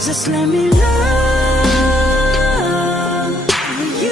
Just let me love you.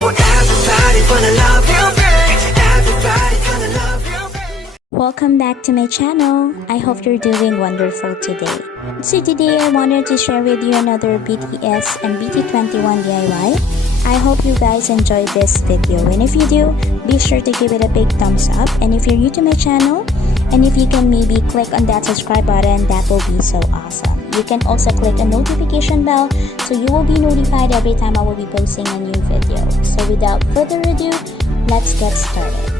Everybody gonna love you, babe. Everybody gonna love you, babe. Welcome back to my channel. I hope you're doing wonderful today. So today I wanted to share with you another BTS and BT21 DIY. I hope you guys enjoyed this video, and if you do, be sure to give it a big thumbs up. And if you're new to my channel, and if you can maybe click on that subscribe button, that will be so awesome. You can also click a notification bell so you will be notified every time I will be posting a new video. So without further ado, let's get started.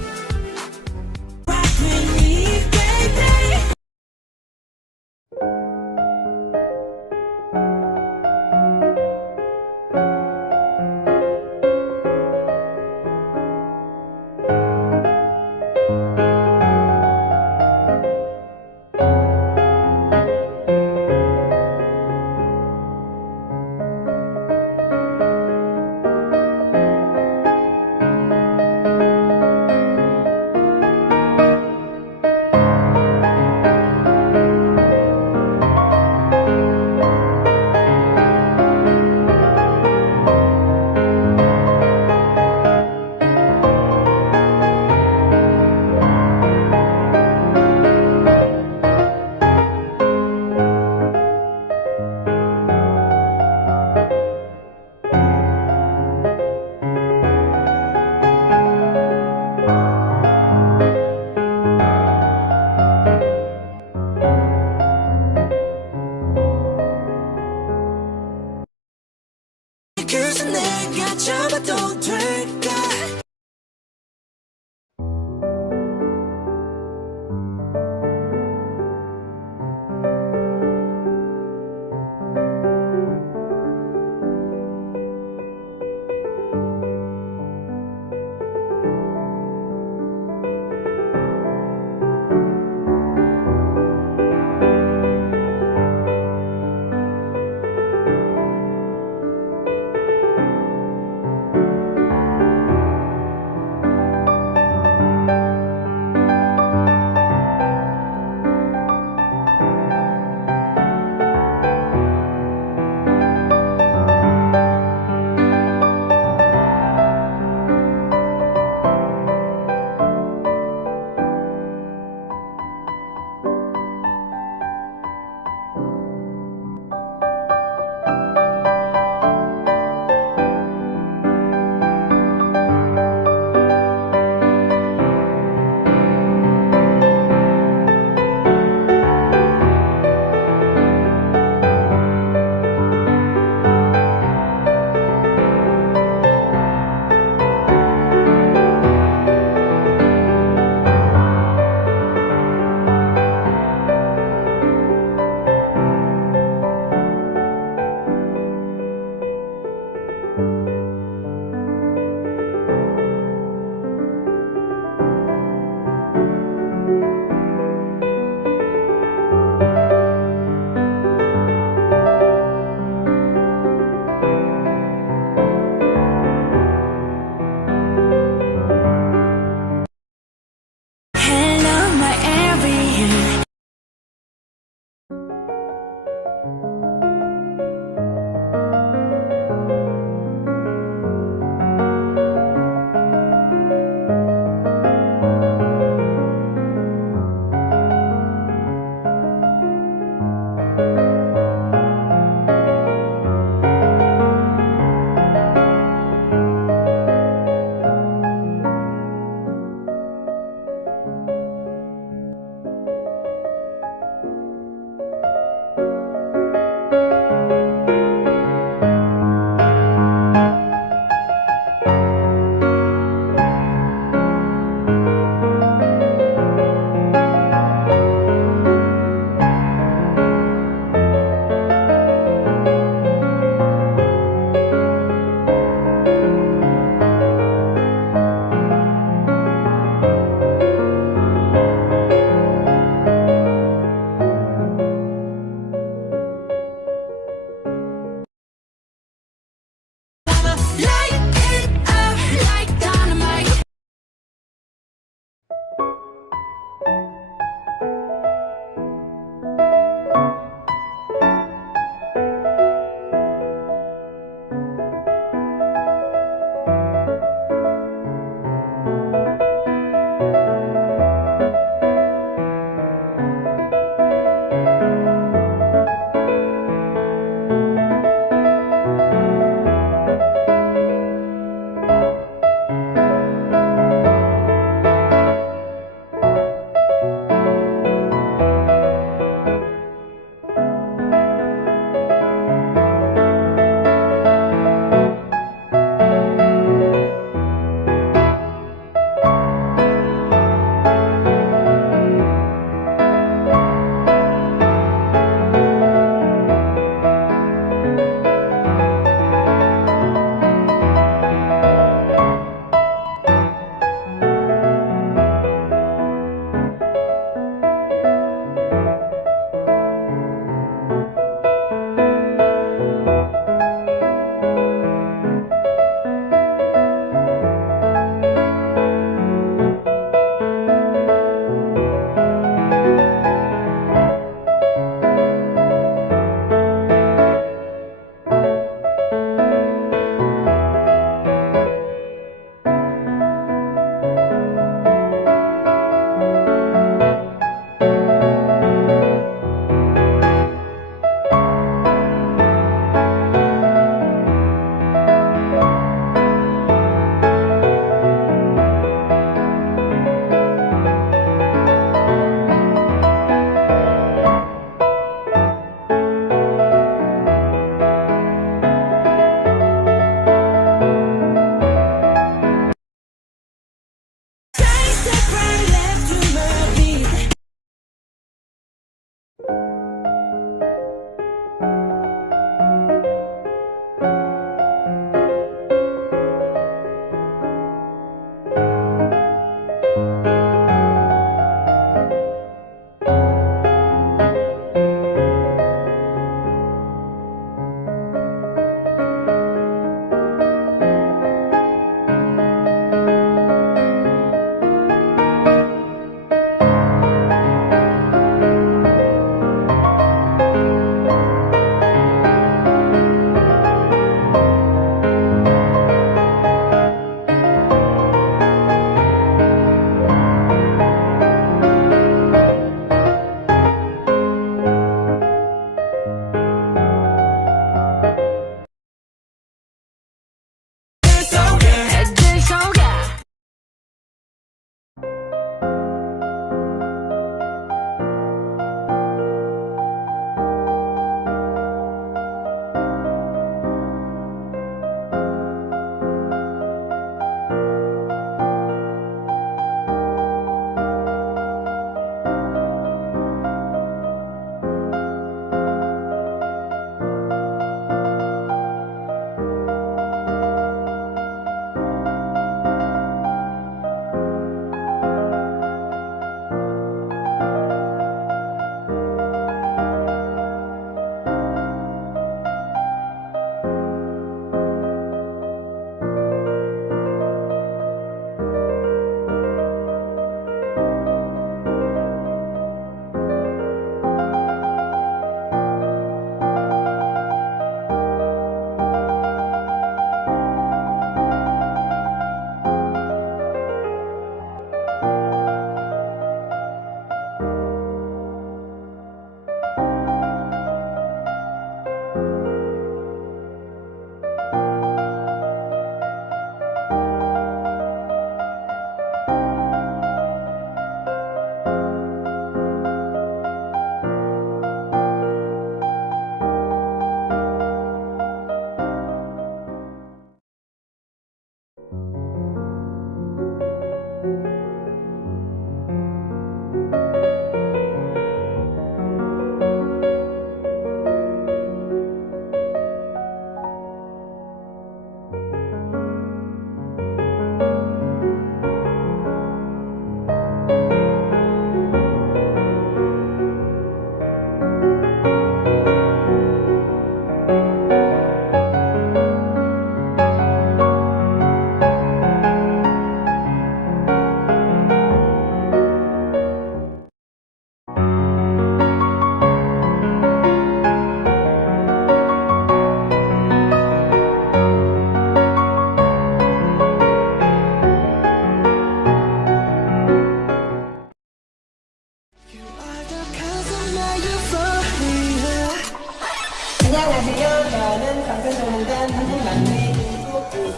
안녕하세요. 저는 방탄소년단 한국 막내 꾹꾹.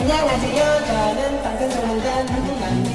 안녕하세요. 저는 방탄소년단 한국 막내